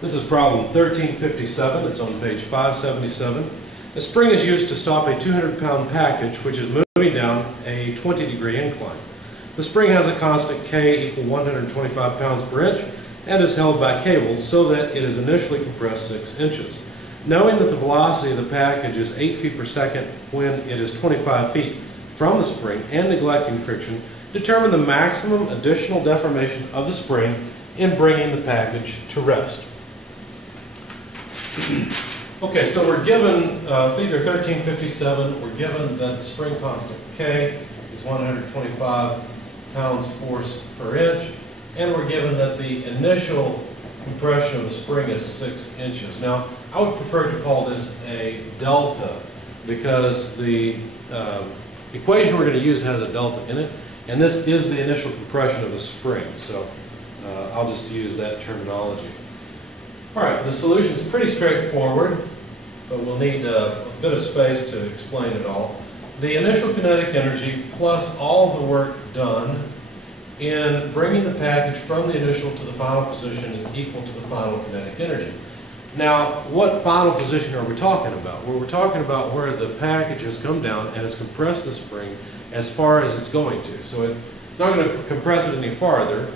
This is problem 1357. It's on page 577. A spring is used to stop a 200-pound package which is moving down a 20-degree incline. The spring has a constant K equal 125 pounds per inch and is held by cables so that it is initially compressed 6 inches. Knowing that the velocity of the package is 8 feet per second when it is 25 feet from the spring and neglecting friction, determine the maximum additional deformation of the spring in bringing the package to rest. Okay, so we're given figure 1357, we're given that the spring constant K is 125 pounds force per inch, and we're given that the initial compression of the spring is 6 inches. Now, I would prefer to call this a delta because the equation we're going to use has a delta in it, and this is the initial compression of the spring, so I'll just use that terminology. All right, the solution is pretty straightforward, but we'll need a bit of space to explain it all. The initial kinetic energy plus all the work done in bringing the package from the initial to the final position is equal to the final kinetic energy. Now, what final position are we talking about? Well, we're talking about where the package has come down and has compressed the spring as far as it's going to. So it's not going to compress it any farther,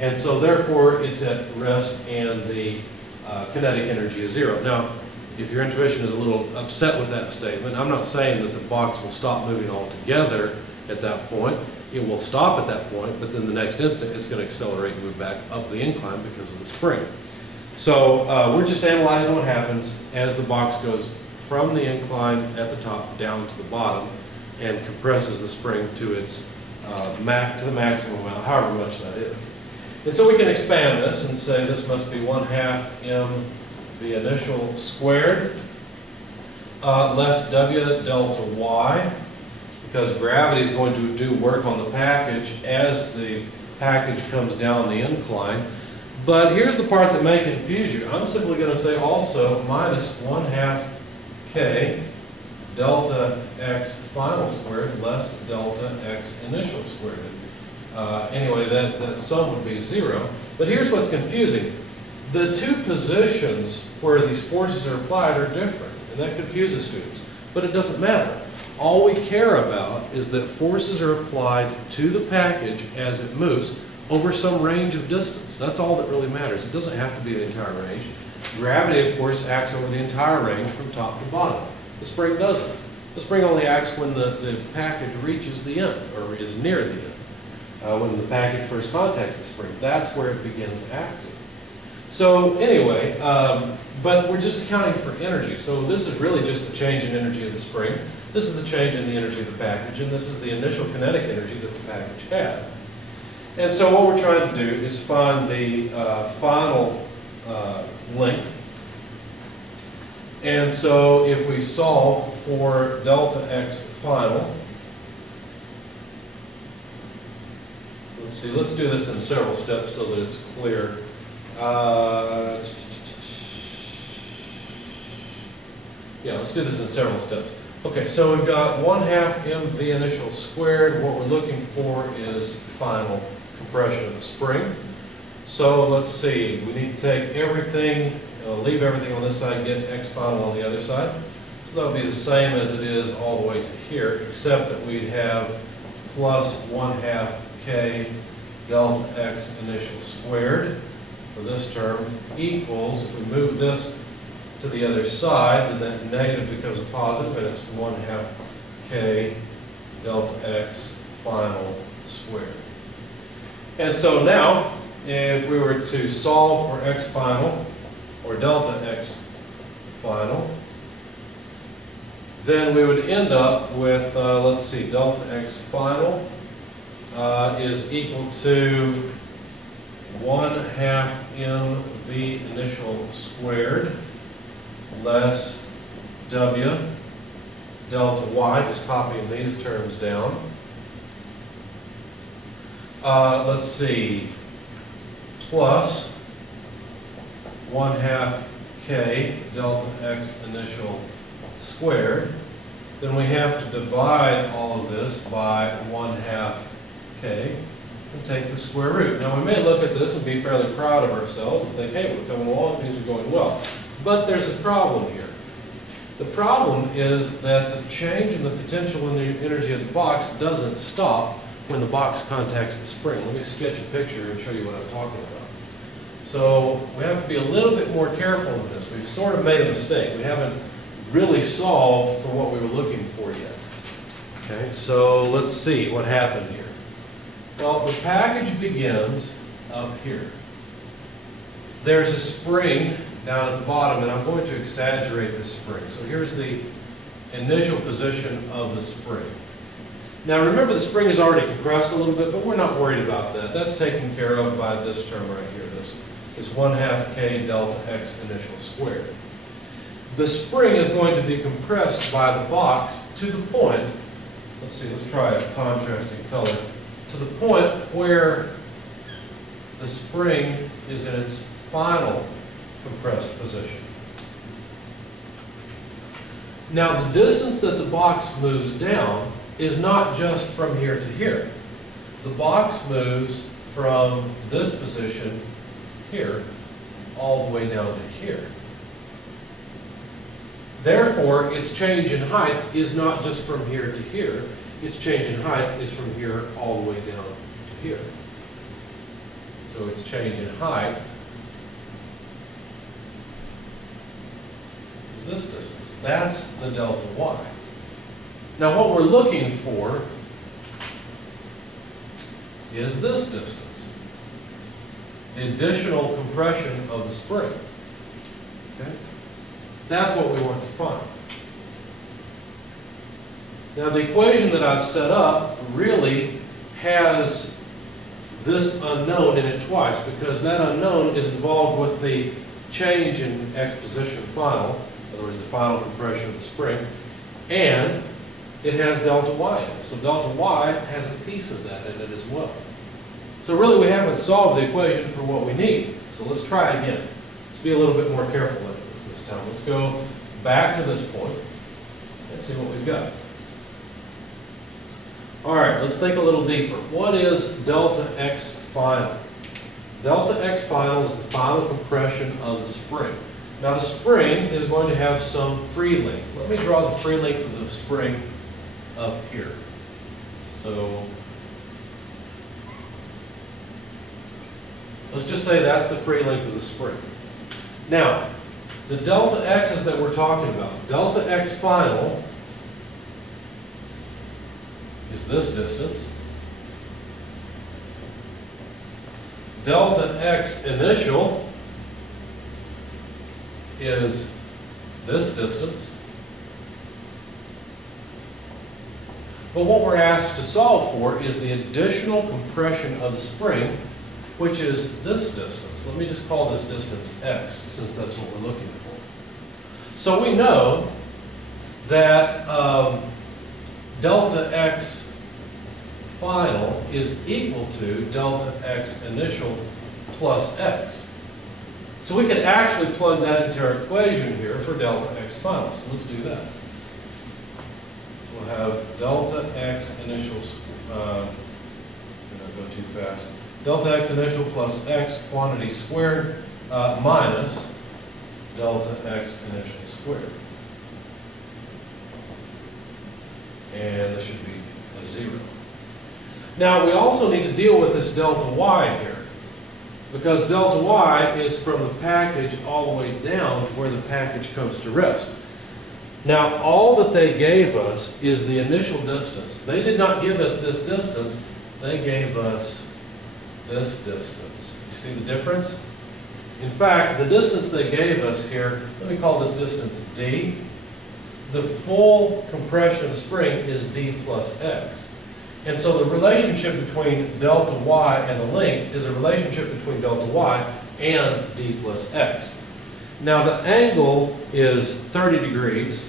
and so therefore it's at rest and the kinetic energy is zero. Now, if your intuition is a little upset with that statement, I'm not saying that the box will stop moving altogether at that point. It will stop at that point, but then the next instant it's going to accelerate and move back up the incline because of the spring. So we're just analyzing what happens as the box goes from the incline at the top down to the bottom and compresses the spring to its to the maximum amount, however much that is. And so we can expand this and say this must be 1/2 mv initial squared less W delta Y, because gravity is going to do work on the package as the package comes down the incline. But here's the part that may confuse you. I'm simply going to say also minus 1/2 K delta X final squared less delta X initial squared. Anyway, that sum would be 0. But here's what's confusing. The two positions where these forces are applied are different, and that confuses students. But it doesn't matter. All we care about is that forces are applied to the package as it moves over some range of distance. That's all that really matters. It doesn't have to be the entire range. Gravity, of course, acts over the entire range from top to bottom. The spring doesn't. The spring only acts when the package reaches the end, or is near the end. When the package first contacts the spring, that's where it begins acting. So anyway, but we're just accounting for energy. So this is really just the change in energy of the spring. This is the change in the energy of the package, and this is the initial kinetic energy that the package had. And so what we're trying to do is find the final length. And so if we solve for delta X final, let's see, let's do this in several steps so that it's clear. Yeah, let's do this in several steps. Okay, so we've got 1/2 mv initial squared. What we're looking for is final compression of the spring. So let's see, we need to take everything, leave everything on this side, get X final on the other side. So that would be the same as it is all the way to here, except that we'd have plus 1/2 K delta X initial squared for this term equals, if we move this to the other side, then that negative becomes a positive, and it's 1/2 K delta X final squared. And so now, if we were to solve for X final, or delta X final, then we would end up with, let's see, delta X final is equal to 1/2 mv initial squared less W delta Y, just copying these terms down. Let's see, plus 1/2 K delta X initial squared. Then we have to divide all of this by 1/2 K. and take the square root. Now we may look at this and be fairly proud of ourselves and think, hey, we're coming along, things are going well. But there's a problem here. The problem is that the change in the potential and the energy of the box doesn't stop when the box contacts the spring. Let me sketch a picture and show you what I'm talking about. So we have to be a little bit more careful in this. We've sort of made a mistake. We haven't really solved for what we were looking for yet. Okay, so let's see what happened here. Well, the package begins up here. There's a spring down at the bottom, and I'm going to exaggerate this spring. So here's the initial position of the spring. Now remember, the spring is already compressed a little bit, but we're not worried about that. That's taken care of by this term right here, this 1/2 K delta X initial squared. The spring is going to be compressed by the box to the point, let's see, let's try a contrasting color, to the point where the spring is in its final compressed position. Now the distance that the box moves down is not just from here to here. The box moves from this position here all the way down to here. Therefore, its change in height is not just from here to here. Its change in height is from here all the way down to here. So its change in height is this distance. That's the delta Y. Now what we're looking for is this distance, the additional compression of the spring. Okay? That's what we want to find. Now the equation that I've set up really has this unknown in it twice, because that unknown is involved with the change in X position final, in other words, the final compression of the spring, and it has delta Y in it. So delta Y has a piece of that in it as well. So really we haven't solved the equation for what we need. So let's try again. Let's be a little bit more careful with this time. Let's go back to this point and see what we've got. All right, let's think a little deeper. What is delta X final? Delta X final is the final compression of the spring. Now the spring is going to have some free length. Let me draw the free length of the spring up here. So let's just say that's the free length of the spring. Now, the delta X's that we're talking about, delta X final is this distance. Delta X initial is this distance. But what we're asked to solve for is the additional compression of the spring, which is this distance. Let me just call this distance X, since that's what we're looking for. So we know that delta X final is equal to delta X initial plus X. So we could actually plug that into our equation here for delta X final. So let's do that. So we'll have delta X initial, I'm going to go too fast. Delta X initial plus X quantity squared minus delta X initial squared. And this should be a 0. Now we also need to deal with this delta Y here, because delta Y is from the package all the way down to where the package comes to rest. Now all that they gave us is the initial distance. They did not give us this distance, they gave us this distance. You see the difference? In fact, the distance they gave us here, let me call this distance D. The full compression of the spring is D plus X. And so the relationship between delta Y and the length is a relationship between delta Y and D plus X. Now the angle is 30 degrees.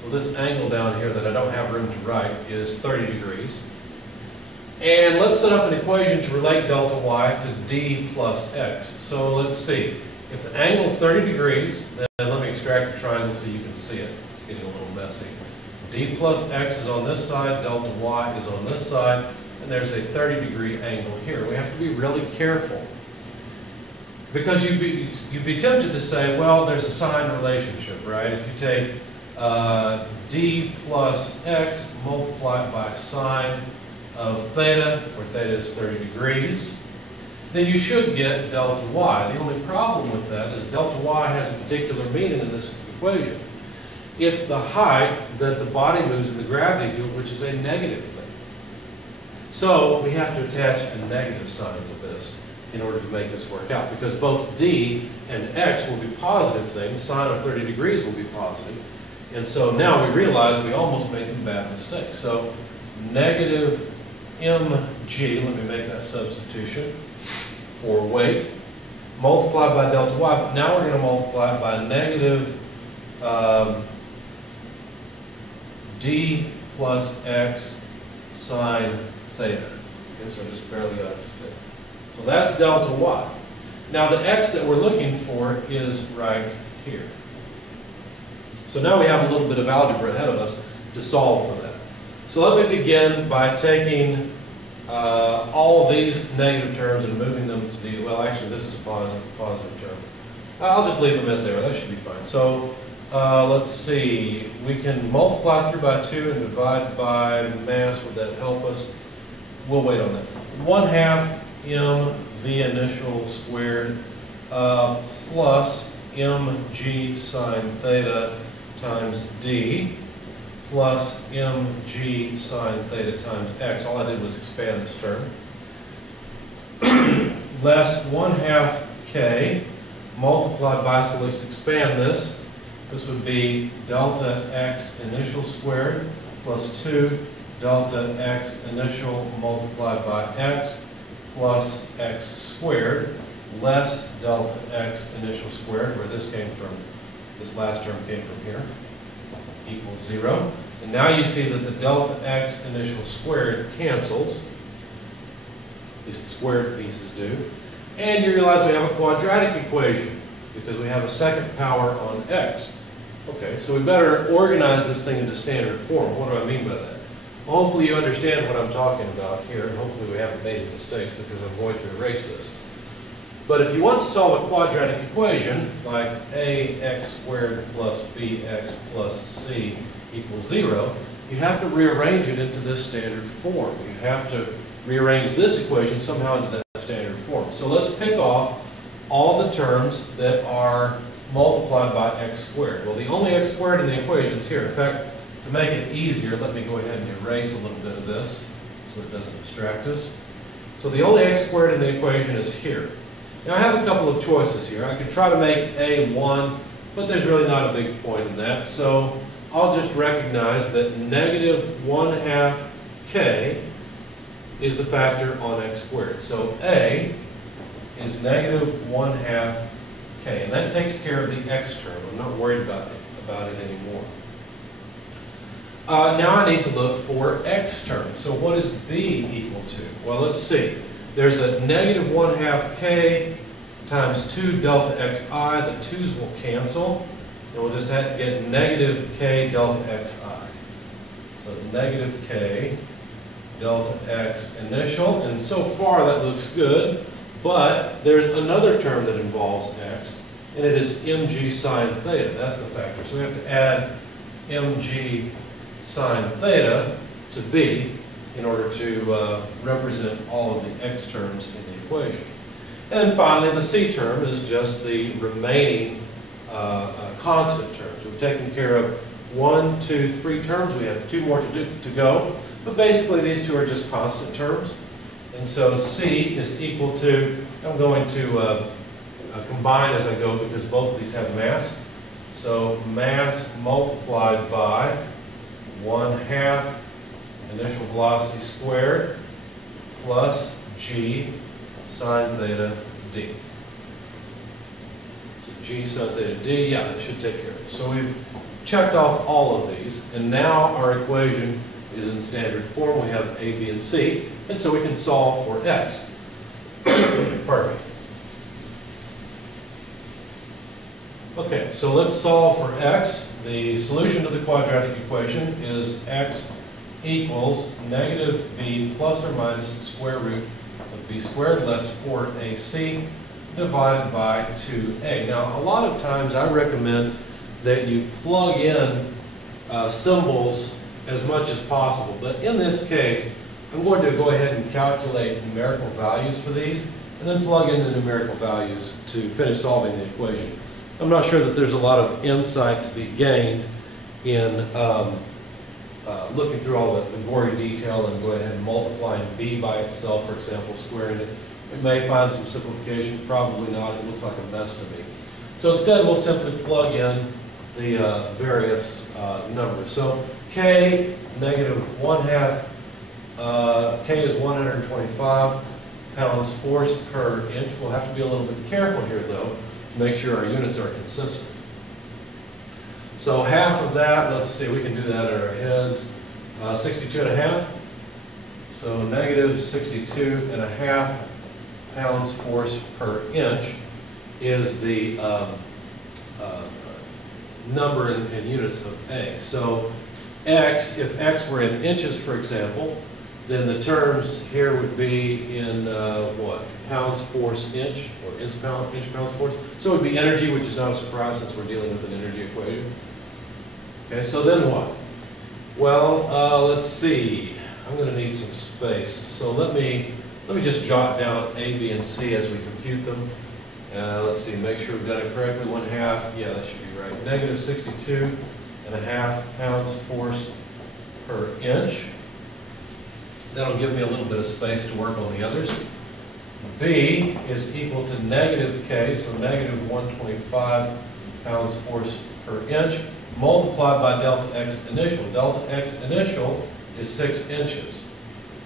So this angle down here that I don't have room to write is 30 degrees. And let's set up an equation to relate delta Y to D plus X. So let's see. If the angle is 30 degrees, then let me extract the triangle so you can see it. It's getting a little messy. D plus X is on this side, delta Y is on this side, and and there's a 30-degree angle here. We have to be really careful, because you'd be tempted to say, well, there's a sine relationship, right? If you take d plus x multiplied by sine of theta, where theta is 30 degrees, then you should get delta y. The only problem with that is delta y has a particular meaning in this equation. It's the height that the body moves in the gravity field, which is a negative thing. So we have to attach a negative sign to this in order to make this work out, because both d and x will be positive things. Sine of 30 degrees will be positive. And so now we realize we almost made some bad mistakes. So negative mg, let me make that substitution, for weight, multiplied by delta y. But now we're going to multiply it by negative d plus x sine theta. Okay, so I just barely got it to fit. So that's delta y. Now the x that we're looking for is right here. So now we have a little bit of algebra ahead of us to solve for that. So let me begin by taking all these negative terms and moving them to the, well, actually this is a positive term. I'll just leave them as they are. That should be fine. So let's see. We can multiply through by 2 and divide by mass. Would that help us? We'll wait on that. 1/2 mv initial squared plus mg sine theta times d plus mg sine theta times x. All I did was expand this term. Less 1/2 k multiplied by, so let's expand this. This would be delta x initial squared plus 2 delta x initial multiplied by x plus x squared less delta x initial squared, where this came from, this last term came from here, equals 0. And now you see that the delta x initial squared cancels, at least the squared pieces do, and you realize we have a quadratic equation because we have a second power on x. Okay, so we better organize this thing into standard form. What do I mean by that? Well, hopefully you understand what I'm talking about here, and hopefully we haven't made any mistakes, because I'm going to erase this. But if you want to solve a quadratic equation, like ax squared plus bx plus c equals 0, you have to rearrange it into this standard form. You have to rearrange this equation somehow into that standard form. So let's pick off all the terms that are multiplied by x squared. Well, the only x squared in the equation is here. In fact, to make it easier, let me go ahead and erase a little bit of this so it doesn't distract us. So the only x squared in the equation is here. Now I have a couple of choices here. I could try to make a 1, but there's really not a big point in that. So I'll just recognize that negative 1/2 k is the factor on x squared. So a is negative 1/2 k, and that takes care of the x term. I'm not worried about it anymore. Now I need to look for x terms. So what is b equal to? Well, let's see. There's a negative 1/2 k times 2 delta xi. The 2's will cancel, and we'll just have to get negative k delta xi. So negative k delta x initial, and so far that looks good, but there's another term that involves x, and it is mg sine theta. That's the factor. So we have to add mg sine theta to b in order to represent all of the x terms in the equation. And finally, the c term is just the remaining constant terms. We've taken care of 1, 2, 3 terms. We have 2 more to go. But basically, these 2 are just constant terms. And so c is equal to, I'm going to combine as I go because both of these have mass. So mass multiplied by 1/2 initial velocity squared plus g sine theta d. So g sine theta d, yeah, that should take care of it. So we've checked off all of these, and now our equation is in standard form. We have a, b, and c, and so we can solve for x. Perfect. Okay, so let's solve for x. The solution to the quadratic equation is x equals negative b plus or minus the square root of b squared less 4ac divided by 2a. Now, a lot of times I recommend that you plug in symbols as much as possible, but in this case, I'm going to go ahead and calculate numerical values for these, and then plug in the numerical values to finish solving the equation. I'm not sure that there's a lot of insight to be gained in looking through all the gory detail and going ahead and multiplying b by itself, for example, squaring it. We may find some simplification, probably not. It looks like a mess to me. So instead, we'll simply plug in the various numbers. So k, negative 1/2, k is 125 pounds force per inch. We'll have to be a little bit careful here, though, to make sure our units are consistent. So half of that, let's see, we can do that in our heads, 62.5. So negative 62.5 pounds force per inch is the number in units of A. So x, if x were in inches, for example, then the terms here would be in what? Pounds force inch, or inch pounds force. So it would be energy, which is not a surprise since we're dealing with an energy equation. Okay, so then what? Well, let's see. I'm going to need some space. So let me just jot down A, B, and C as we compute them. Let's see, make sure we've done it correctly. 1/2, yeah, that should be right. Negative 62.5 pounds force per inch. That'll give me a little bit of space to work on the others. B is equal to negative K, so negative 125 pounds force per inch, multiplied by delta X initial. Delta X initial is 6 inches.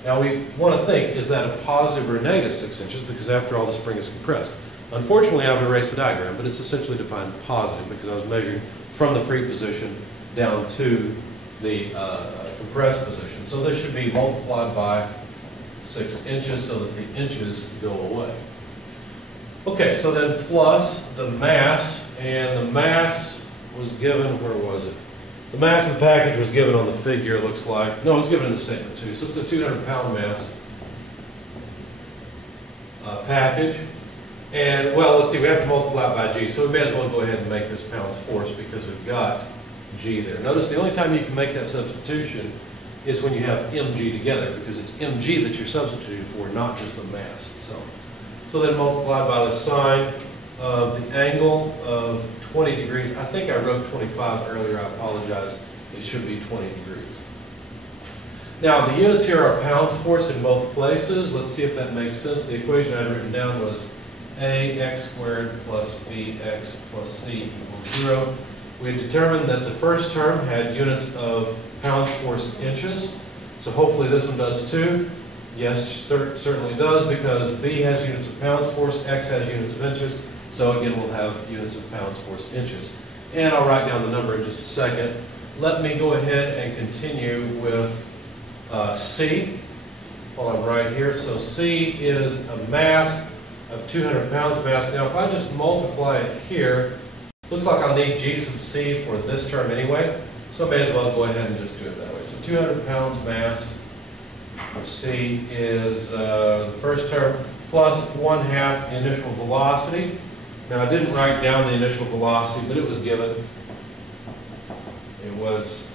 Now we want to think, is that a positive or a negative 6 inches? Because after all, the spring is compressed. Unfortunately, I've erased the diagram, but it's essentially defined positive because I was measuring from the free position down to the compressed position. So this should be multiplied by 6 inches so that the inches go away. Okay, so then plus the mass, and the mass was given, where was it? The mass of the package was given on the figure, it looks like. No, it was given in the statement too. So it's a 200-pound mass package. And, well, let's see, we have to multiply it by G, so we may as well go ahead and make this pounds force because we've got G there. Notice the only time you can make that substitution is when you have mg together, because it's mg that you're substituting for, not just the mass itself. So then multiply by the sine of the angle of 20 degrees. I think I wrote 25 earlier, I apologize. It should be 20 degrees. Now, the units here are pounds force in both places. Let's see if that makes sense. The equation I'd written down was ax squared plus bx plus c equals 0. We had determined that the first term had units of pounds force inches. So hopefully this one does too. Yes, certainly does, because b has units of pounds force, x has units of inches. So again, we'll have units of pounds force inches. And I'll write down the number in just a second. Let me go ahead and continue with C while I'm right here. So C is a mass of 200 pounds mass. Now if I just multiply it here, looks like I'll need G sub C for this term anyway. So I may as well go ahead and just do it that way. So 200 pounds mass for C is the first term plus 1/2 the initial velocity. Now I didn't write down the initial velocity, but it was given. It was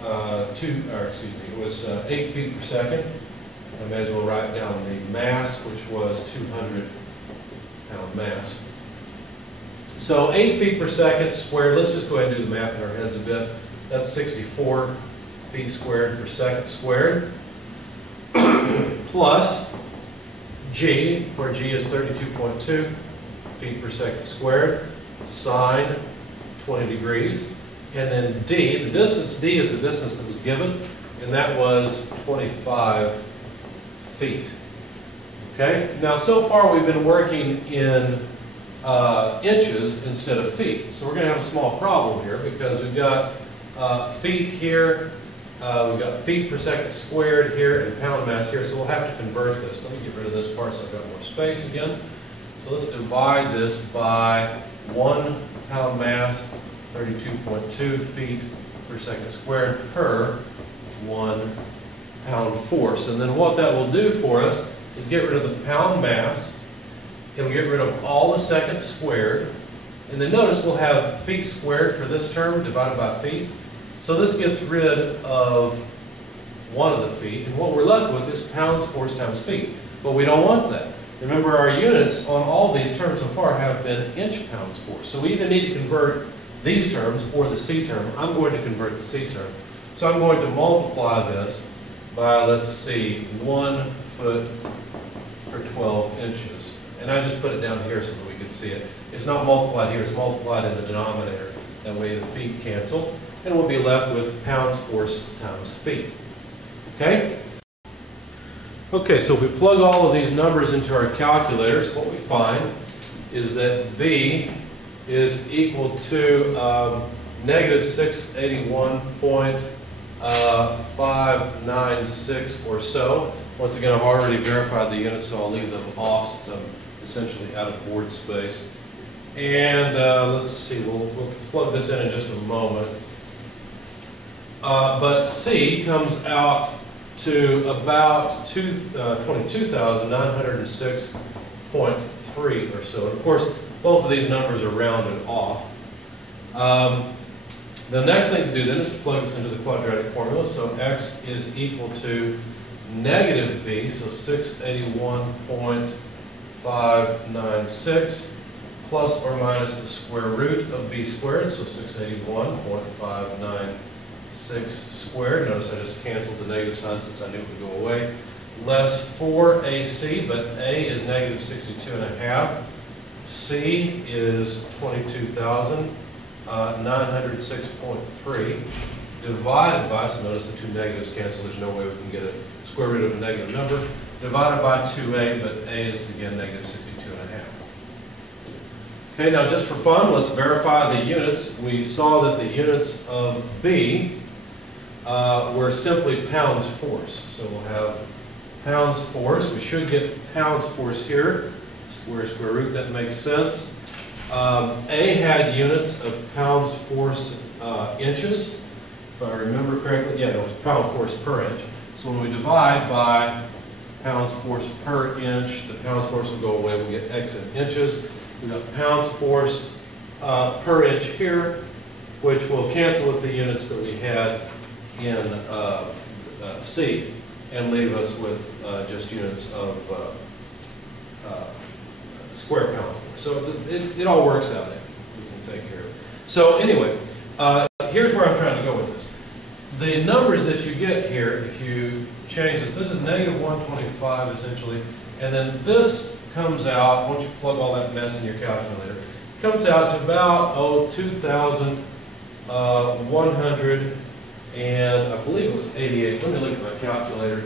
8 feet per second. I may as well write down the mass, which was 200-pound mass. So 8 feet per second squared. Let's just go ahead and do the math in our heads a bit. That's 64 feet squared per second squared. Plus G, where G is 32.2 feet per second squared, sine 20 degrees. And then D, the distance, D is the distance that was given, and that was 25 feet. Okay? Now, so far we've been working in inches instead of feet. So we're going to have a small problem here because we've got feet here, we've got feet per second squared here, and pound mass here, so we'll have to convert this. Let me get rid of this part so I've got more space again. So let's divide this by 1 pound mass, 32.2 feet per second squared per 1 pound force. And then what that will do for us is get rid of the pound mass. It'll get rid of all the seconds squared. And then notice we'll have feet squared for this term divided by feet. So this gets rid of one of the feet. And what we're left with is pounds force times feet. But we don't want that. Remember, our units on all these terms so far have been inch pounds force. So we either need to convert these terms or the C term. I'm going to convert the C term. So I'm going to multiply this by, let's see, 1 foot per 12 inches. And I just put it down here so that we can see it. It's not multiplied here, it's multiplied in the denominator. That way the feet cancel, and we'll be left with pounds force times feet. Okay? Okay, so if we plug all of these numbers into our calculators, what we find is that B is equal to negative 681.596 or so. Once again, I've already verified the units, so I'll leave them off since I'm essentially out of board space. And let's see, we'll plug this in just a moment. But C comes out to about 22,906.3 or so. And of course, both of these numbers are rounded off. The next thing to do then is to plug this into the quadratic formula. So X is equal to negative B, so 681.596 plus or minus the square root of B squared, so 681.596 squared. Notice I just canceled the negative sign since I knew it would go away. Less 4AC, but A is negative 62.5. C is 22,906.3 divided by, so notice the two negatives cancel, there's no way we can get a square root of a negative number, divided by 2A, but A is again negative 62.5. Okay, now just for fun, let's verify the units. We saw that the units of B were simply pounds force. So we'll have pounds force. We should get pounds force here. Square root, that makes sense. A had units of pounds force inches. If I remember correctly, yeah, it was pound force per inch. So when we divide by pounds force per inch, the pounds force will go away. We'll get X in inches. We've got pounds force per inch here, which will cancel with the units that we had in C and leave us with just units of square pounds force. So it all works out. We can take care of it. So anyway, here's where I'm trying to go with this. The numbers that you get here, if you change this is negative 125 essentially, and then this comes out, once you plug all that mess in your calculator, comes out to about, 2,100 and I believe it was 88. Let me look at my calculator.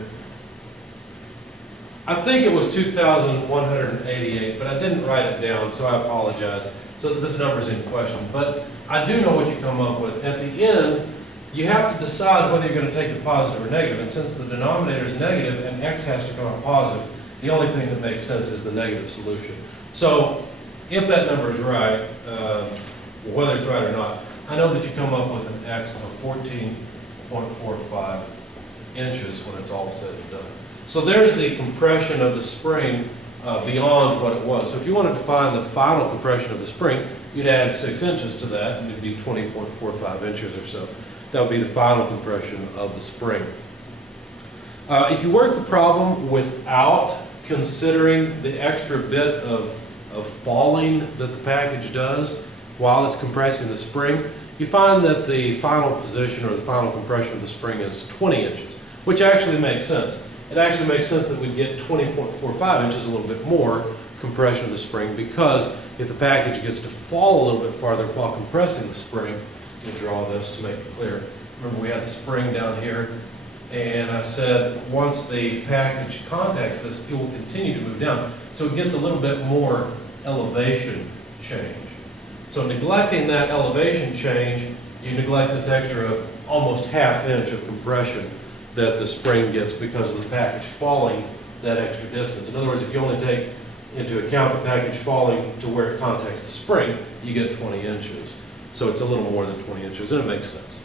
I think it was 2,188, but I didn't write it down, so I apologize. So this number's in question. But I do know what you come up with. At the end, you have to decide whether you're going to take the positive or negative. And since the denominator is negative and X has to come out positive, the only thing that makes sense is the negative solution. So if that number is right, whether it's right or not, I know that you come up with an X of 14.45 inches when it's all said and done. So there's the compression of the spring beyond what it was. So if you wanted to find the final compression of the spring, you'd add 6 inches to that, and it'd be 20.45 inches or so. That would be the final compression of the spring. If you work the problem without considering the extra bit of falling that the package does while it's compressing the spring, you find that the final position or the final compression of the spring is 20 inches, which actually makes sense. It actually makes sense that we get 20.45 inches, a little bit more compression of the spring, because if the package gets to fall a little bit farther while compressing the spring, let me draw this to make it clear. Remember, we had the spring down here, and I said once the package contacts this, it will continue to move down. So it gets a little bit more elevation change. So neglecting that elevation change, you neglect this extra almost ½ inch of compression that the spring gets because of the package falling that extra distance. In other words, if you only take into account the package falling to where it contacts the spring, you get 20 inches. So it's a little more than 20 inches, and it makes sense.